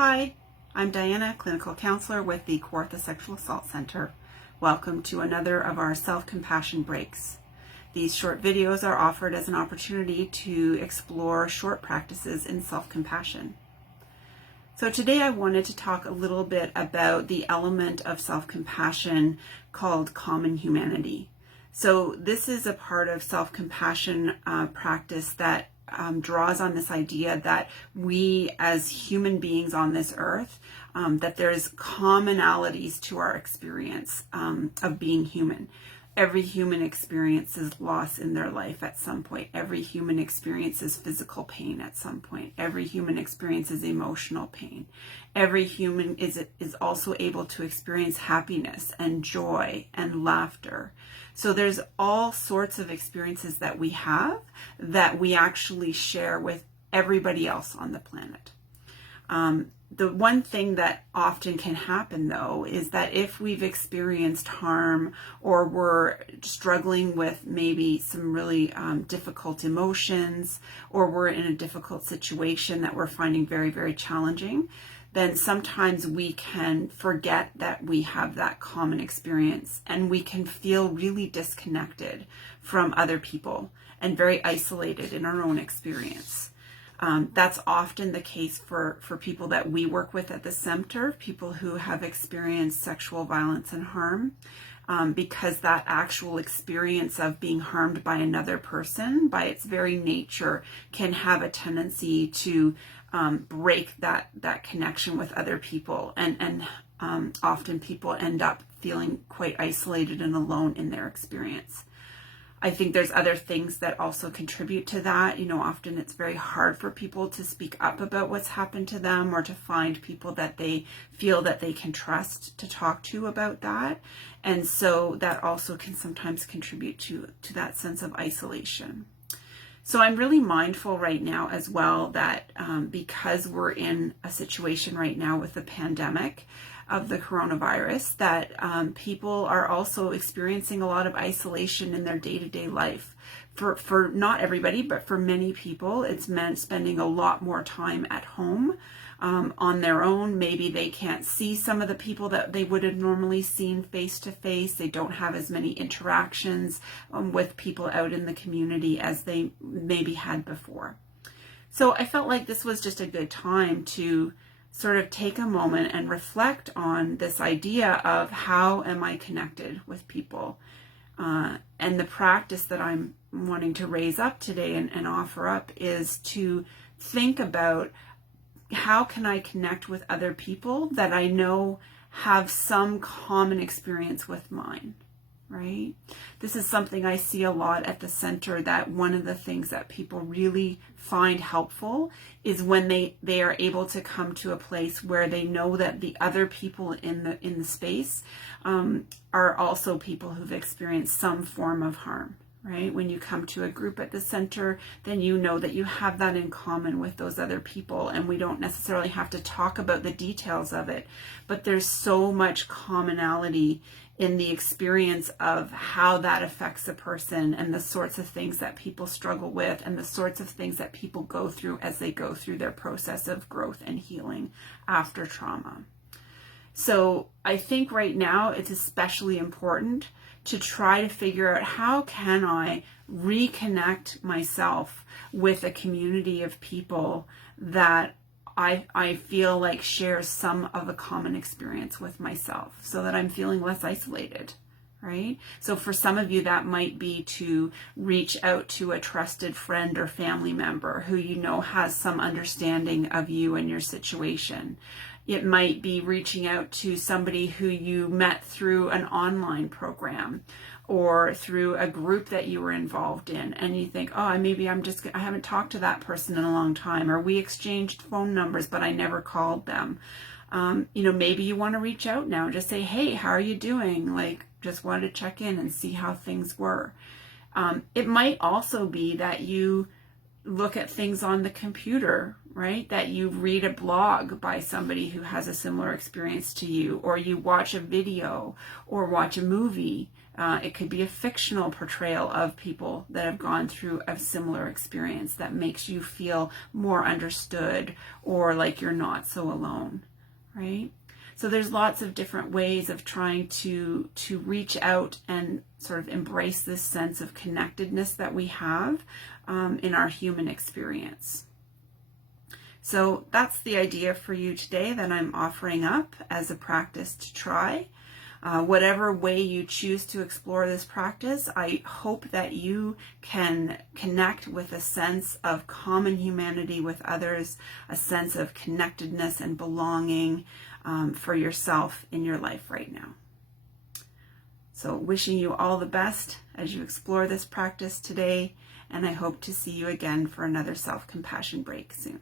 Hi, I'm Diana, clinical counselor with the Kawartha Sexual Assault Center. Welcome to another of our self-compassion breaks. These short videos are offered as an opportunity to explore short practices in self-compassion. So today I wanted to talk a little bit about the element of self-compassion called common humanity. So this is a part of self-compassion practice that draws on this idea that we as human beings on this earth, that there's commonalities to our experience of being human. Every human experiences loss in their life at some point. Every human experiences physical pain at some point. Every human experiences emotional pain. Every human is also able to experience happiness and joy and laughter. So there's all sorts of experiences that we have that we actually share with everybody else on the planet. The one thing that often can happen, though, is that if we've experienced harm or we're struggling with maybe some really difficult emotions, or we're in a difficult situation that we're finding very, very challenging, then sometimes we can forget that we have that common experience and we can feel really disconnected from other people and very isolated in our own experience. That's often the case for people that we work with at the center, people who have experienced sexual violence and harm, because that actual experience of being harmed by another person, by its very nature, can have a tendency to break that connection with other people. And often people end up feeling quite isolated and alone in their experience. I think there's other things that also contribute to that. Often it's very hard for people to speak up about what's happened to them or to find people that they feel that they can trust to talk to about that. And so that also can sometimes contribute to that sense of isolation. So I'm really mindful right now as well that because we're in a situation right now with the pandemic of the coronavirus, that people are also experiencing a lot of isolation in their day-to-day life. For not everybody, but for many people, it's meant spending a lot more time at home on their own. Maybe they can't see some of the people that they would have normally seen face to face. They don't have as many interactions with people out in the community as they maybe had before. So I felt like this was just a good time to sort of take a moment and reflect on this idea of how am I connected with people. And the practice that I'm wanting to raise up today and offer up is to think about how can I connect with other people that I know have some common experience with mine, right? This is something I see a lot at the center, that one of the things that people really find helpful is when they are able to come to a place where they know that the other people in the space are also people who've experienced some form of harm. Right? When you come to a group at the center, then you know that you have that in common with those other people, and we don't necessarily have to talk about the details of it, but there's so much commonality in the experience of how that affects a person and the sorts of things that people struggle with and the sorts of things that people go through as they go through their process of growth and healing after trauma. So I think right now it's especially important to try to figure out how can I reconnect myself with a community of people that I feel like shares some of a common experience with myself, so that I'm feeling less isolated, right? So for some of you, that might be to reach out to a trusted friend or family member who you know has some understanding of you and your situation. It might be reaching out to somebody who you met through an online program or through a group that you were involved in, and you think, oh, I haven't talked to that person in a long time, or we exchanged phone numbers, but I never called them. Maybe you want to reach out now and just say, hey, how are you doing? Like, just wanted to check in and see how things were. It might also be that you look at things on the computer, right? That you read a blog by somebody who has a similar experience to you, or you watch a video or watch a movie It could be a fictional portrayal of people that have gone through a similar experience that makes you feel more understood or like you're not so alone, right? So there's lots of different ways of trying to reach out and sort of embrace this sense of connectedness that we have in our human experience. So that's the idea for you today that I'm offering up as a practice to try. Whatever way you choose to explore this practice, I hope that you can connect with a sense of common humanity with others, a sense of connectedness and belonging for yourself in your life right now. So wishing you all the best as you explore this practice today, and I hope to see you again for another self-compassion break soon.